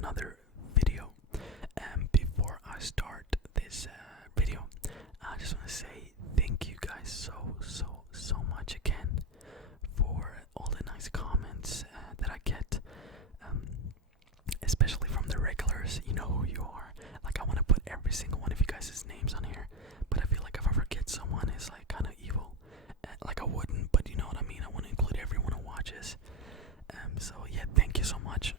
another video. And before I start this video, I just want to say thank you guys so much again for all the nice comments that I get, especially from the regulars. You know who you are. Like, I want to put every single one of you guys' names on here, but I feel like if I forget someone, it's like kind of evil. Like, I wouldn't, but you know what I mean. I want to include everyone who watches. So yeah, thank you so much.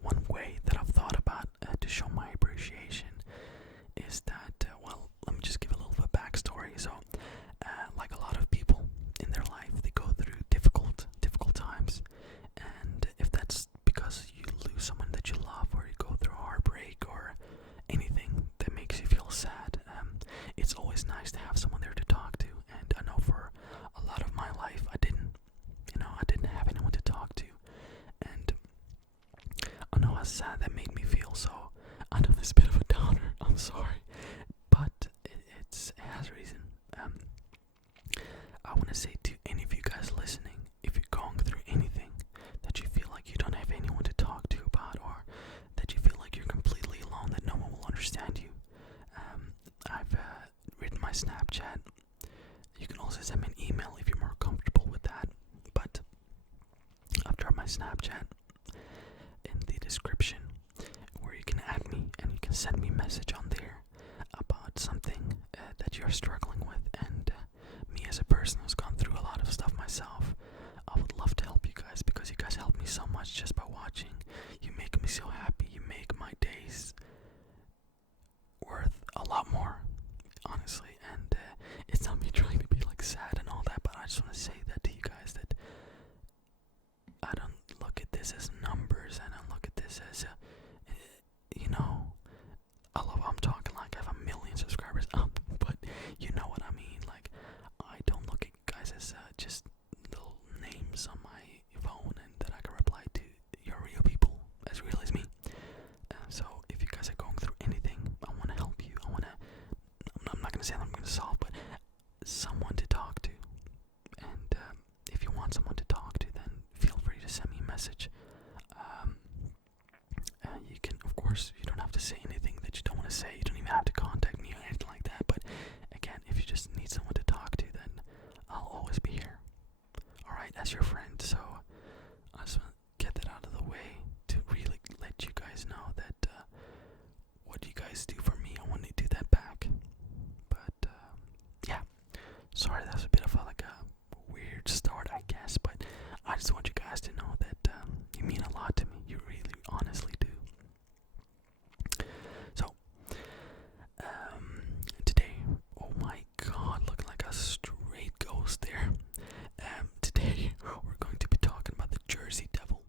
One way that I've thought about to show my appreciation is that, well, let me just give a little bit of backstory. So, like a lot of people in their life, they go through difficult times, and if that's because you lose someone that you love, or you go through heartbreak, or anything that makes you feel sad, it's always nice to have someone there to talk to. And I know for a lot of my life, I didn't have anyone to talk to, and I know how sad that made me feel. So I know this is a bit of a downer, I'm sorry, but it has reason. I want to say to any of you guys listening, if you're going through anything that you feel like you don't have anyone to talk to about, or that you feel like you're completely alone, that no one will understand you, I've written my Snapchat. You can also send me an email if you're more comfortable with that, but I've dropped my Snapchat in the description, where you can add me and you can send me a message on there about something that you're struggling with. And me, as a person who's gone through a lot of stuff myself, I would love to help you guys, because you guys help me so much just by watching. You make me so happy. You make my days worth a lot more, honestly. And it's not me trying to be like sad and all that, but I just want to say that to you guys, that I don't look at this as numbers. I don't look at this as I'm talking like I have 1 million subscribers up, but you know what I mean. Like, I don't look at you guys as just little names on my phone and that I can reply to. You're real people, as real as me. So if you guys are going through anything, I want to help you. I'm not going to say that I'm going to solve, but someone to talk to. And if you want someone to talk to, then feel free to send me a message. You can, of course, you don't have to say anything that you don't want to say. You don't even have to contact me or anything like that. But again, if you just need someone to talk to, then I'll always be here. Alright, as your friend. So I just want to get that out of the way to really let you guys know that what you guys do for me, I want to do that back. But yeah, sorry, that's a bit of a weird start, I guess. But I just want you guys to know that you mean a lot to me. You really, honestly do. So, today, oh my god, look like a straight ghost there. Today, we're going to be talking about the Jersey Devil.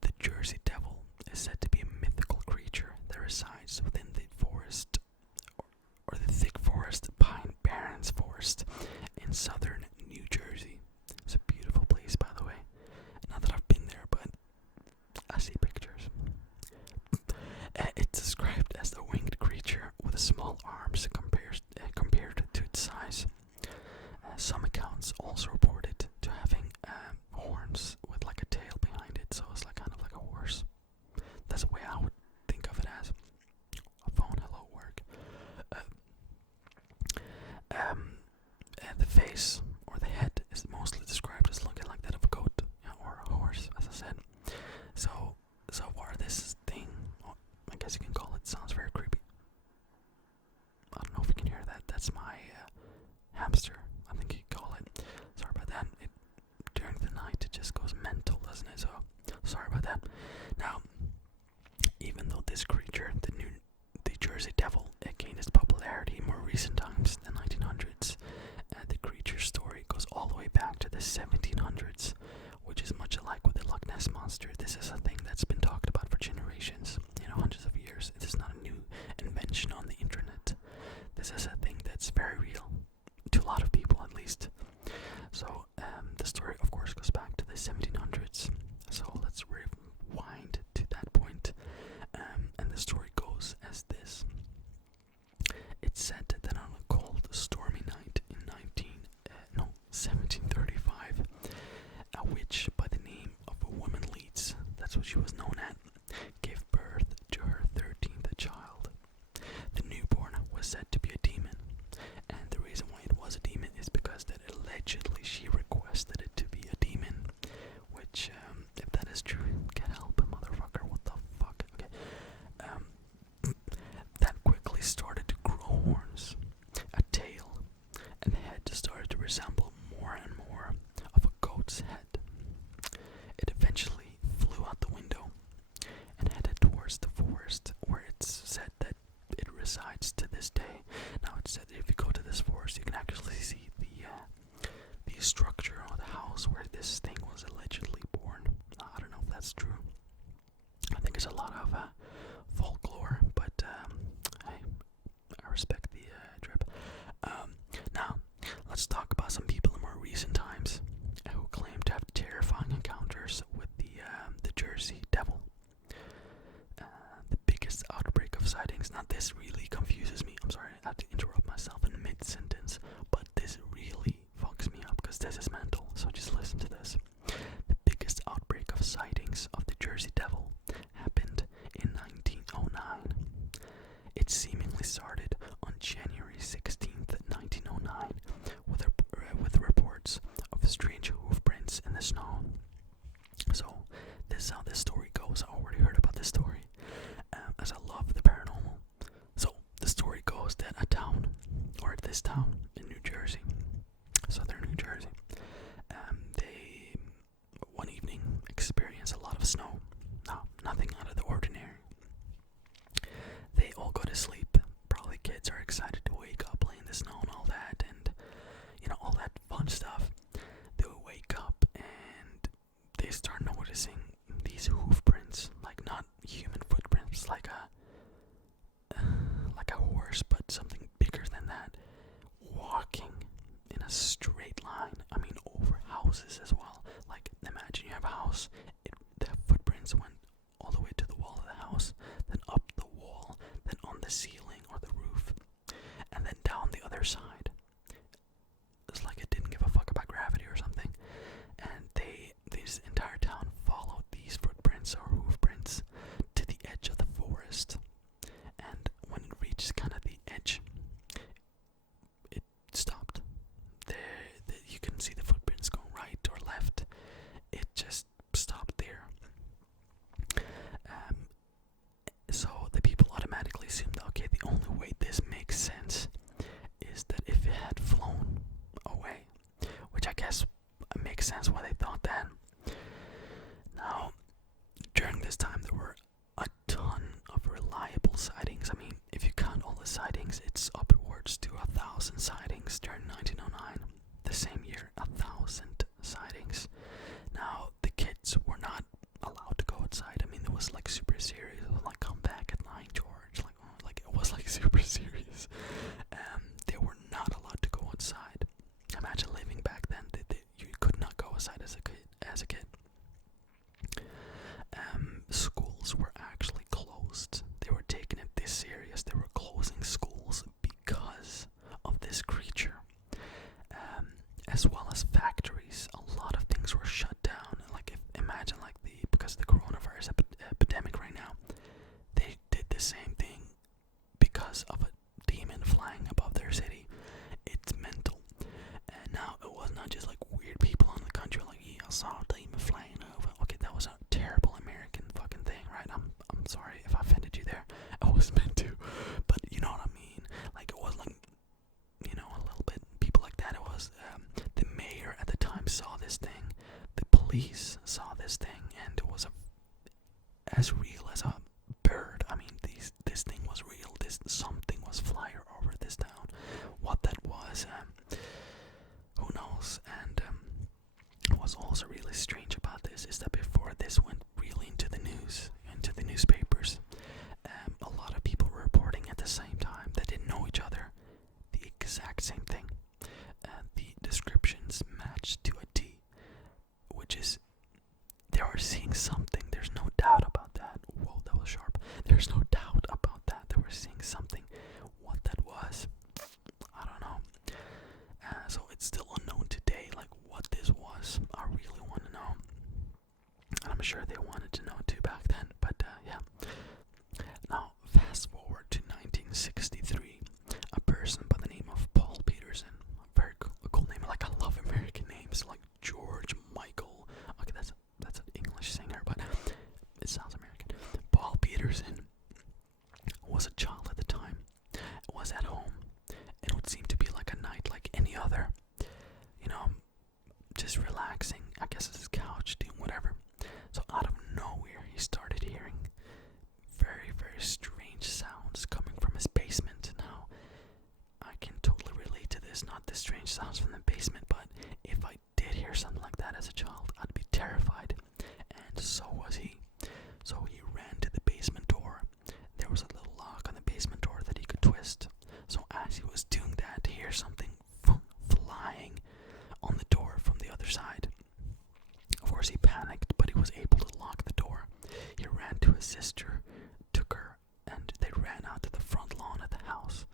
The Jersey Devil is said to be a mythical creature that resides within the forest, or the thick forest, Pine Barrens Forest, in southern New Jersey. It's a beautiful place, by the way. Not that I've been there, but I see pictures. It's described as the winged creature with small arms compared to its size. Some accounts also report it to having horns with like a tail behind it, so it's like kind of like a horse. That's the way I would think of it as. A phone, hello, work. The face or the head is mostly described as looking like that of a goat, or a horse, as I said. So far, this thing, I guess you can call it, sounds very creepy. I don't know if you can hear that. That's my hamster, I think you could call it. Sorry about that. During the night, it just goes mental, doesn't it? So, sorry about that. Now, even though this creature, the Jersey Devil, gained its popularity in more recent times, the 1900s, the creature's story goes all the way back to the 1700s, which is much alike with the Loch Ness Monster. This is a thing that's been talked about for generations, hundreds of years. It is not a new invention on the internet. This is a thing that's very real, to a lot of people at least. So, the story, of course, goes back to the 1700s. So let's rewind to that point. And the story goes as this. It's said that on a cold, stormy night in 1735, a witch she was known at, gave birth to her 13th child. The newborn was said to be a demon, and the reason why it was a demon is because that allegedly she requested it to be a demon, which, if that is true, can't help it, motherfucker, what the fuck, okay, that quickly started to grow horns, a tail, and head started to resemble more and more of a goat's head. It eventually flew out the window and headed towards the forest, where it's said that it resides to this day. Now it's said that if you go to this forest, you can actually see the structure or the house where this thing was allegedly born. I don't know if that's true. I think it's a lot of folklore, but I respect the drip. Now, let's talk about some people in more recent times who claim to have terrifying encounters with the Jersey Devil. The biggest outbreak of sightings. Now, this really confuses me. I'm sorry, I had to interrupt myself in mid-sentence, but this really fucks me up because this is mental, so just listen to this. The biggest outbreak of sightings of the Jersey Devil happened in 1909. It seemingly started on January 16th, 1909, with reports of strange hoof prints in the snow. So, this is how this story goes. I already heard about this story, as I love the paranormal. So, the story goes that this town in New Jersey, southern New Jersey, they one evening experienced a lot of snow. No, nothing out of the ordinary. They all go to sleep. Probably kids are excited to wake up, play in the snow and all that, and all that fun stuff. They wake up and they start noticing these hoof prints, like not human footprints, like a horse, but something bigger than that, walking in a straight line. I mean, over houses as well. Like, imagine you have a house, the footprints went all the way to the wall of the house, then up the wall, then on the ceiling or the roof, and then down the other side. It's like it didn't give a fuck about gravity or something. And this entire town followed these footprints or hoof prints to the edge of the forest. And when it reached kind of the edge, it stopped. You couldn't see the footprints go right or left. It just stopped there. So the people automatically assumed, okay, the only way this makes sense is that if it had flown away, which I guess makes sense why they thought that. Now, during this time, there were a ton of reliable sightings. I mean, if you count all the sightings, it's upwards to 1,000 sightings during 1909. The same year, 1,000 sightings. Now, the kids were not allowed to go outside. I mean, it was like super serious. It was like, come back at 9, George. Like it was like super serious. They were not allowed to go outside. Imagine living back then. You could not go outside as a kid. Schools were actually closed. They were taking it this serious. They were closing schools because of this creature. As well as factories. A lot of things were shut down. Like, imagine because of the coronavirus epidemic right now, they did the same thing because of a demon flying above their city. It's mental. And now it was not just like weird people in the country like, yeah, I saw a demon flying over. Okay, that was a terrible American fucking thing, right? I'm sorry if I offended you there. I wasn't meant to, but you know what I mean. Like, it was like, a little bit people like that. It was the mayor at the time saw this thing, the police saw this thing, and it was as real as a bird. I mean, this thing was real. Something was flying over this town. What that was, who knows? And what's also really strange about this is that before this went really into the news, into the newspapers, a lot of people were reporting at the same time that didn't know each other the exact same thing. The descriptions matched to a T, which is they are seeing something. There's no doubt about that. Whoa, that was sharp. There's no doubt about that. They were seeing something. What that was, I don't know. So it's still unknown today, like what this was. I really want to know. And I'm sure they wanted to know too back then, but yeah. Now, fast forward to 1963. A person by the name of Paul Peterson, a very cool name. Like, I love American names like George Michael. Okay, that's an English singer, but it sounds American. Paul Peterson was a child at the time, was at home. It would seem to be like a night like any other, you know, just relaxing, I guess, on his couch, doing whatever. So out of nowhere, he started hearing very, very strange sounds coming from his basement. Now, I can totally relate to this, not the strange sounds from the basement, but if I did hear something like that as a child, I'd be terrified, and so was he. So he ran to the basement door. There was a little lock on the basement door that he could twist. So as he was doing that, he hears something flying on the door from the other side. Of course, he panicked, but he was able to lock the door. He ran to his sister, took her, and they ran out to the front lawn of the house.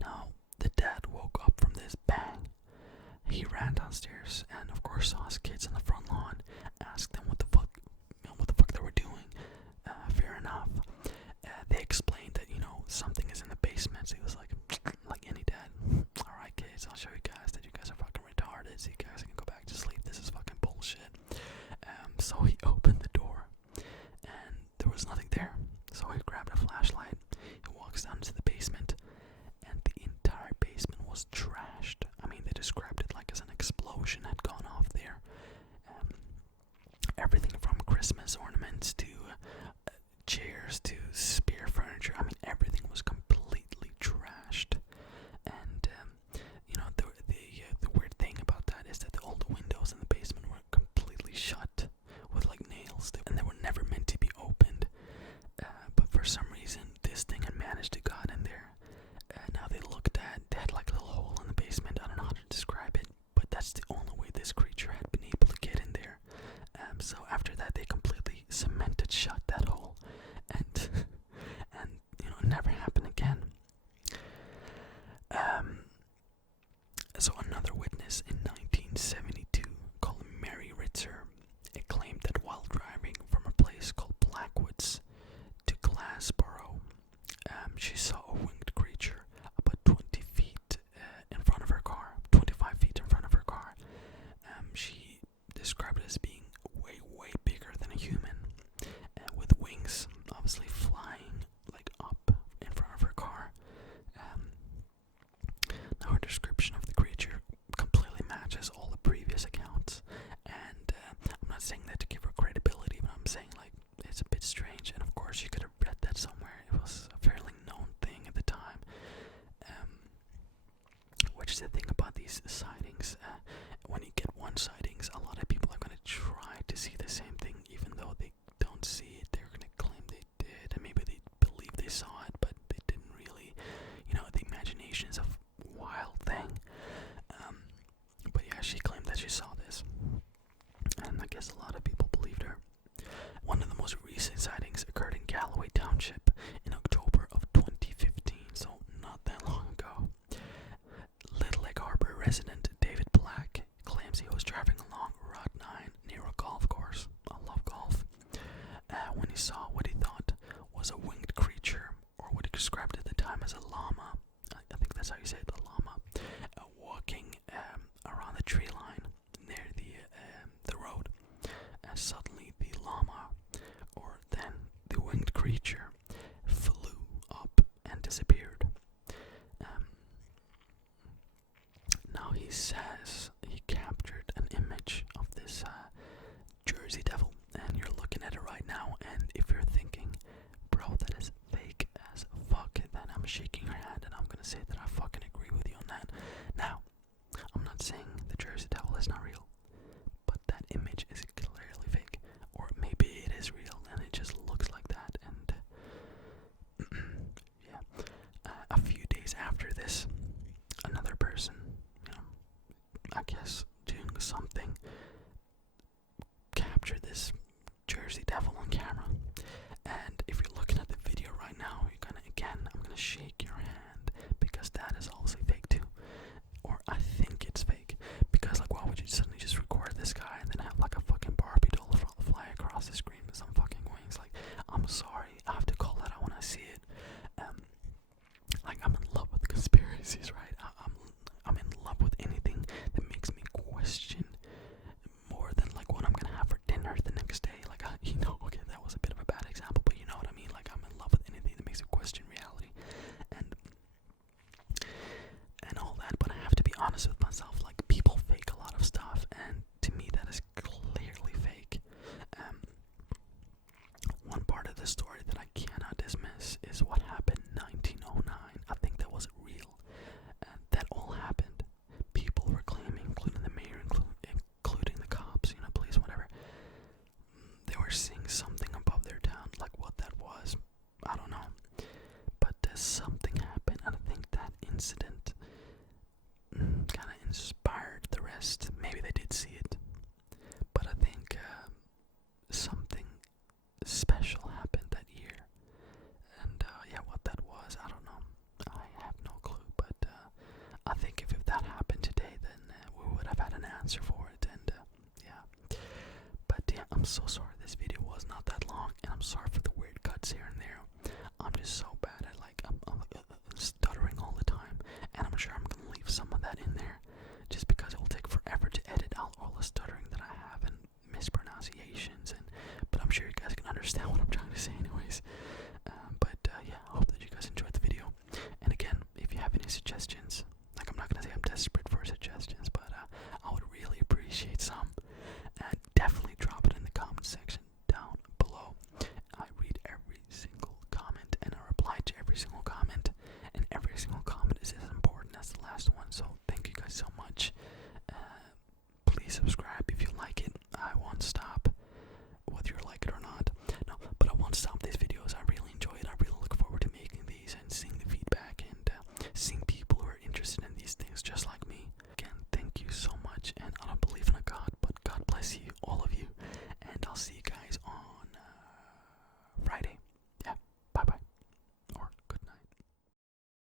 Now, the dad woke up from this bang. He ran downstairs and, of course, saw his kids on the front lawn, asked them what the fuck they were doing. Fair enough. They explained that, something is in the basement. So he was like any dad. Alright, kids, I'll show you guys that you guys are fucking retarded, so you guys can go back to sleep. This is fucking bullshit. So he opened the door, and there was nothing there. So he grabbed a flashlight. He walks down to the basement, and the entire basement was trashed. I mean, they described it like as an explosion had gone off there. Everything from Christmas ornaments to chairs to spare furniture. I mean, everything was completely trashed. And the weird thing about that is that all the windows in the basement were completely shut with like nails, and they were never meant to be opened. But for some reason, this thing had managed to get in there. Now they had like a little hole in the basement. I don't know how to describe it, but that's the only way this creature had been able to get in there. So after that, they completely cemented shut that hole, and it never happened again. So another witness in 1972, called Mary Ritzer, it claimed that while driving from a place called Blackwoods to Glassboro, she saw a winged creature about 20 feet in front of her car, 25 feet in front of her car. She described it as being way, way bigger than a human, with wings, obviously flying like up in front of her car. Now her description of the creature completely matches all the previous accounts, and I'm not saying that to give her credibility, but I'm saying like it's a bit strange, and of course you could have read that somewhere. It was a fairly known thing at the time. Which is the thing about these sightings. When you get one sightings, a lot of people are going to try to see the same thing, even though they don't see it. They're going to claim they did, and maybe they believe they saw it, but they didn't really. The imagination is a wild thing. But yeah, she claimed that she saw this, and I guess a lot of people believed her. One of the most recent sightings occurred in Galloway Township in October of 2015, so not that long ago. Little Lake Harbor resident David Black claims he was driving along Route 9 near a golf course. I love golf. When he saw what he thought was a winged creature, or what he described at the time as a llama. I think that's how you say it, a llama, walking around the tree line near the road. Suddenly the llama, or then the winged creature, flew up and disappeared. Now he says he captured an image of this Jersey Devil, and you're looking at it right now, and if you're thinking, bro, that is fake as fuck, then I'm shaking your hand and I'm gonna say that I fucking agree with you on that. Now, I'm not saying the Jersey Devil is not real, but that image is clearly fake, or maybe it is real and it just looks like that. And yeah, a few days after this, another person, I guess doing something, captured this Jersey Devil on camera. And if you're looking at the video right now, I'm gonna shake your hand, because that is obviously fake too, or I think it's fake, because like, why would you suddenly just record this guy and then have like a fucking Barbie doll fly across the screen? the story that I cannot dismiss is what happened in 1909. I think that was real. And that all happened. People were claiming, including the mayor, including the cops, police, whatever. They were seeing something above their town. Like what that was, I don't know. But something happened, and I think that incident kind of inspired the rest. Maybe they did see it. But I think something special happened that year. And yeah, what that was, I don't know. I have no clue. But I think if that happened today, then we would have had an answer for it. And yeah. But yeah, I'm so sorry this video was not that long. And I'm sorry for the weird cuts here and there. I'm just so bad at I'm stuttering all the time. And I'm sure I'm going to leave some of that in there. Just because it will take forever to edit out all the stuttering that I have and mispronunciations. But I'm sure you guys can understand what